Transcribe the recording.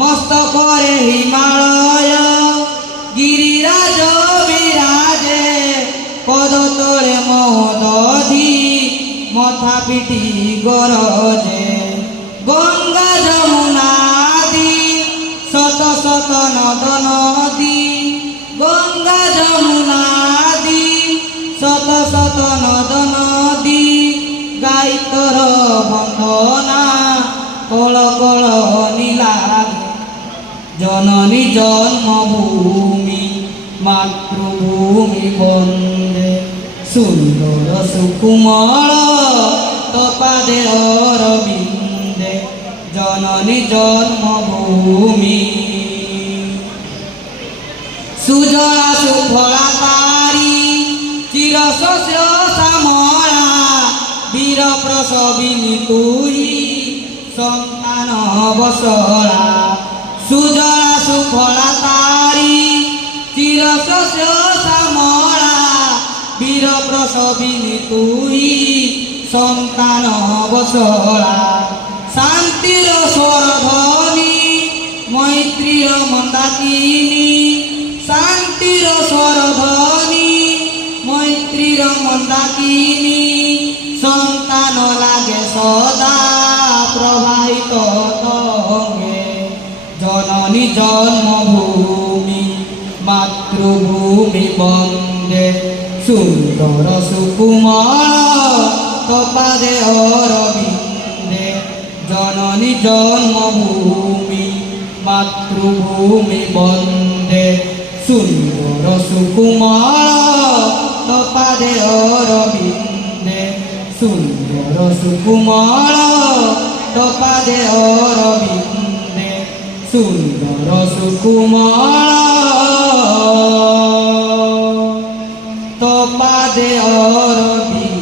মস্তকরে হিমালয় গিরিরাজ বিরাজে পদতলে মহোদধি মথা পিটি গরজে গঙ্গা যমুনাদি শত শত নদ নদী গঙ্গা যমুনাদি শত শত নদ নদী গাইতর বন্দনা কল কল নীলাগে জননী জন্মভূমি মাতৃভূমি বন্দে সুন্দর সুকুমার তপাদে অরবিন্দে জননী জন্মভূমি সুজলা সুফলা তারি চিরশস্য শ্যামলা বীর প্রসবিনী তুই সন্তান বসলা সুজলা সুফলা তারি চিরশস্য শ্যামলা বীর প্রসবিনী তুই সন্তান বসলা শান্তির স্বরধ্বনি মৈত্রীর মন্দাকিনী শান্তির স্বরধ্বনি মৈত্রীর মন্দাকিনী সন্তান লাগে সদা প্রবাহিত তঙ্গে জননী জন্মভূমি মাতৃভূমি বন্দে সুন্দর সুকুমার তপাদে অরবিন্দে জননী জন্মভূমি মাতৃভূমি বন্দে সুন্দর সুকুমার তপাদে অরবিন্দে সুন্দর সুকুমার তপাদে অরবিন্দে সুন্দর সুকুমার তপাদে অরবিন্দে।